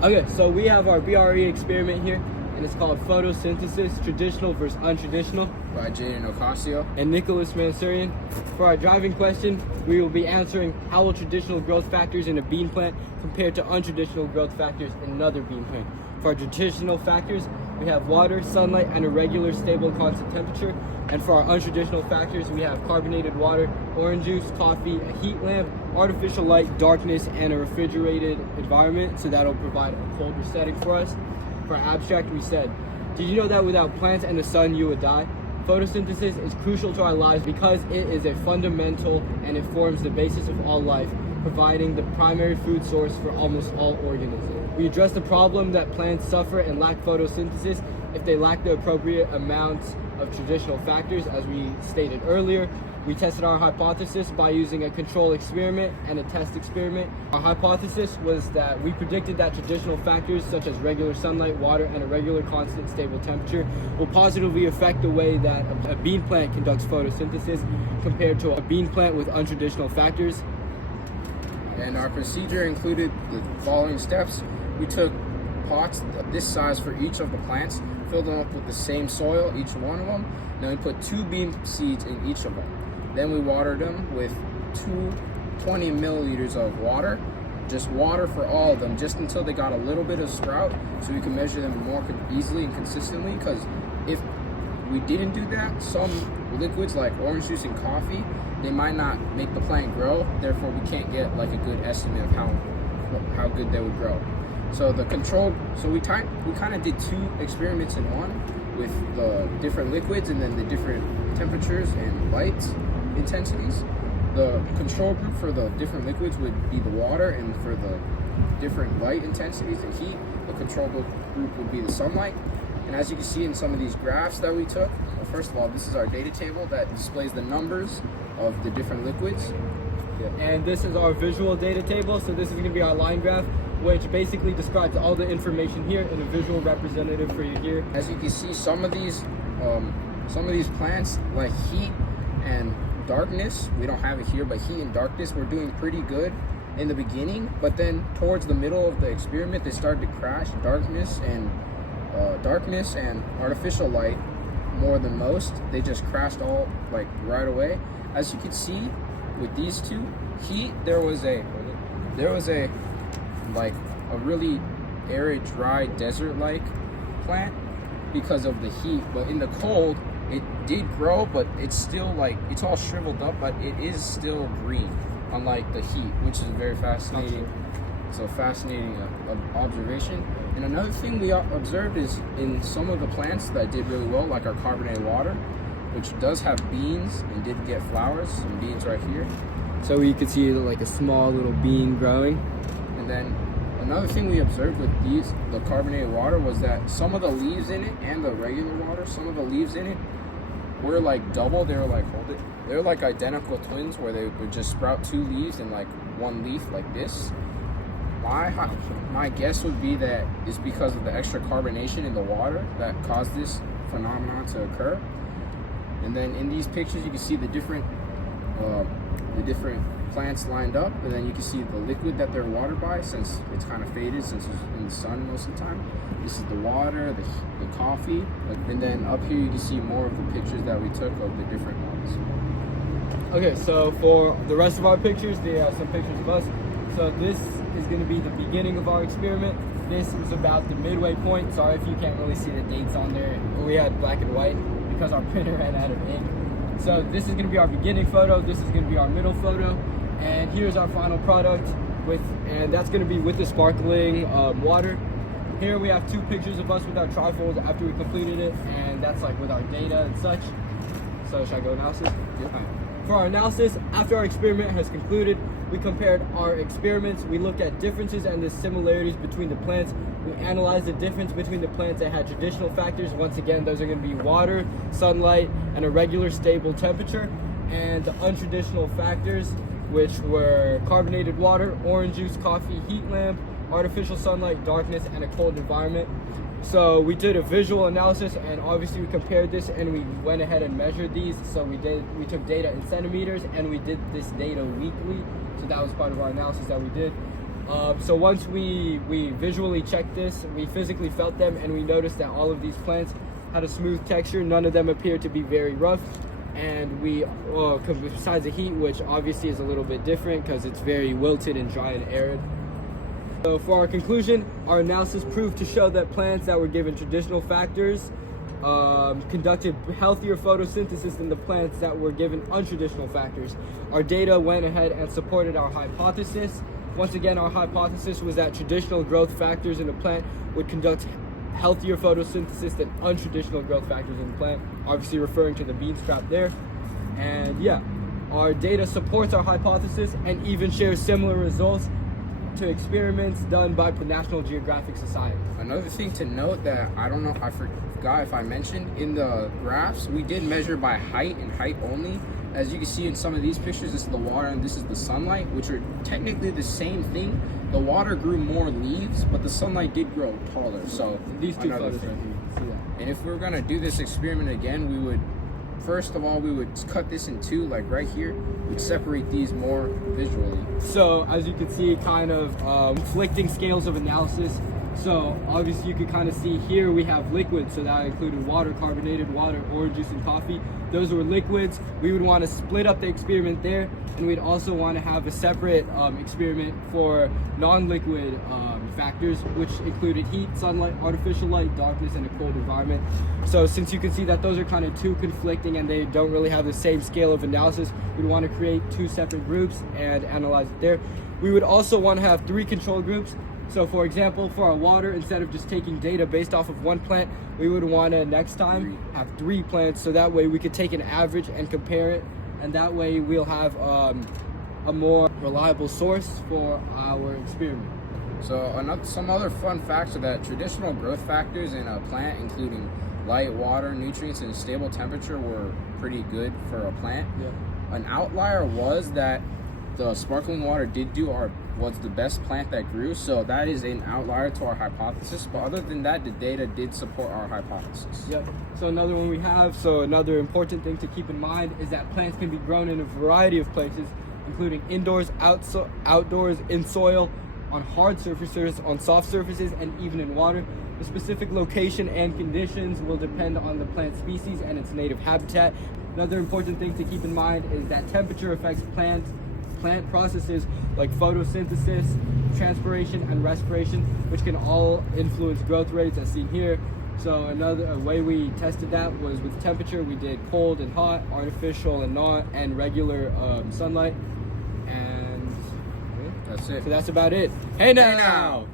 Okay, so we have our BRE experiment here, and it's called Photosynthesis, Traditional versus Untraditional. By Jayden Ocasio. And Nikolas Mansourian. For our driving question, we will be answering how will traditional growth factors in a bean plant compare to untraditional growth factors in another bean plant. For our traditional factors, we have water, sunlight, and a regular, stable, constant temperature. And for our untraditional factors, we have carbonated water, orange juice, coffee, a heat lamp, artificial light, darkness, and a refrigerated environment, so that'll provide a colder setting for us. For our abstract, we said, did you know that without plants and the sun, you would die? Photosynthesis is crucial to our lives because it is a fundamental and it forms the basis of all life, providing the primary food source for almost all organisms. We address the problem that plants suffer and lack photosynthesis if they lack the appropriate amounts of traditional factors, as we stated earlier. We tested our hypothesis by using a control experiment and a test experiment. Our hypothesis was that we predicted that traditional factors such as regular sunlight, water, and a regular constant stable temperature will positively affect the way that a bean plant conducts photosynthesis compared to a bean plant with untraditional factors. And our procedure included the following steps. We took pots this size for each of the plants, filled them up with the same soil, each one of them. Then we put 2 bean seeds in each of them. Then we watered them with 20 milliliters of water, just water for all of them, just until they got a little bit of sprout, so we can measure them more easily and consistently. Because if we didn't do that, some liquids like orange juice and coffee, they might not make the plant grow. Therefore, we can't get like a good estimate of how good they would grow. So the control, so we kind of did 2 experiments in one with the different liquids and then the different temperatures and light intensities. The control group for the different liquids would be the water, and for the different light intensities and heat, the control group would be the sunlight. And as you can see in some of these graphs that we took, well, first of all, this is our data table that displays the numbers of the different liquids. And this is our visual data table, so this is going to be our line graph, which basically describes all the information here in a visual representative for you here. As you can see, some of these plants, like heat and darkness, we don't have it here, but heat and darkness were doing pretty good in the beginning, but then towards the middle of the experiment, they started to crash. Darkness and artificial light, more than most, they just crashed all like right away. As you can see with these two, heat, there was a like a really arid, dry, desert-like plant because of the heat. But in the cold, it did grow, but it's still like, it's all shriveled up, but it is still green, unlike the heat, which is very fascinating. It's a fascinating observation. And another thing we observed is in some of the plants that did really well, like our carbonated water, which does have beans and did get flowers, some beans right here. So you could see like a small little bean growing. And then another thing we observed with the carbonated water, was that some of the leaves in it and the regular water, some of the leaves in it were like double. They were like, they were like identical twins, where they would just sprout 2 leaves in like 1 leaf like this. My guess would be that it's because of the extra carbonation in the water that caused this phenomenon to occur. And then in these pictures, you can see the different plants lined up, and then you can see the liquid that they're watered by, since it's kind of faded, since it's in the sun most of the time. This is the water, the coffee, and then up here you can see more of the pictures that we took of the different ones. Okay, so for the rest of our pictures, they have some pictures of us. So this is going to be the beginning of our experiment. This is about the midway point. Sorry if you can't really see the dates on there. We had black and white because our printer ran out of ink. So this is going to be our beginning photo. This is going to be our middle photo. And here's our final product, and that's going to be with the sparkling water. Here we have 2 pictures of us with our trifolds after we completed it, and that's like with our data and such. So should I go analysis? Yeah. Right. For our analysis, after our experiment has concluded, we compared our experiments. We looked at differences and the similarities between the plants. We analyzed the difference between the plants that had traditional factors. Once again, those are going to be water, sunlight, and a regular stable temperature. And the untraditional factors, which were carbonated water, orange juice, coffee, heat lamp, artificial sunlight, darkness, and a cold environment. So we did a visual analysis, and obviously we compared this and we went ahead and measured these. So we took data in centimeters and we did this data weekly. So that was part of our analysis that we did. So once we visually checked this, we physically felt them, and we noticed that all of these plants had a smooth texture. None of them appeared to be very rough. And besides the heat, which obviously is a little bit different because it's very wilted and dry and arid. So for our conclusion, our analysis proved to show that plants that were given traditional factors conducted healthier photosynthesis than the plants that were given untraditional factors. Our data went ahead and supported our hypothesis. Once again, our hypothesis was that traditional growth factors in a plant would conduct healthier photosynthesis than untraditional growth factors in the plant, obviously referring to the bean strap there. And yeah, our data supports our hypothesis and even shares similar results to experiments done by National Geographic Society. Another thing to note that I forgot if I mentioned, in the graphs, we did measure by height and height only. As you can see in some of these pictures, this is the water and this is the sunlight, which are technically the same thing. The water grew more leaves, but the sunlight did grow taller. So these two photos right here, you can see that. And if we were gonna do this experiment again, we would, first of all, we would cut this in two, like right here. We'd separate these more visually. So as you can see, kind of conflicting scales of analysis. So obviously you can kind of see here we have liquids, so that included water, carbonated water, orange juice, and coffee. Those were liquids. We would want to split up the experiment there, and we'd also want to have a separate experiment for non-liquid factors, which included heat, sunlight, artificial light, darkness, and a cold environment. So since you can see that those are kind of two conflicting and they don't really have the same scale of analysis, we'd want to create two separate groups and analyze it there. We would also want to have 3 control groups. So for example, for our water, instead of just taking data based off of one plant, we would want to next time have 3 plants, so that way we could take an average and compare it, and that way we'll have a more reliable source for our experiment. So some other fun facts are that traditional growth factors in a plant, including light, water, nutrients, and stable temperature, were pretty good for a plant. Yeah. An outlier was that the sparkling water was the best plant that grew, so that is an outlier to our hypothesis. But other than that, the data did support our hypothesis. Yep. So another important thing to keep in mind is that plants can be grown in a variety of places, including indoors, outdoors, in soil, on hard surfaces, on soft surfaces, and even in water. The specific location and conditions will depend on the plant species and its native habitat. Another important thing to keep in mind is that temperature affects plant processes like photosynthesis, transpiration, and respiration, which can all influence growth rates as seen here. So another way we tested that was with temperature. We did cold and hot, artificial and not, and regular sunlight. And that's it. So that's about it. Hey now!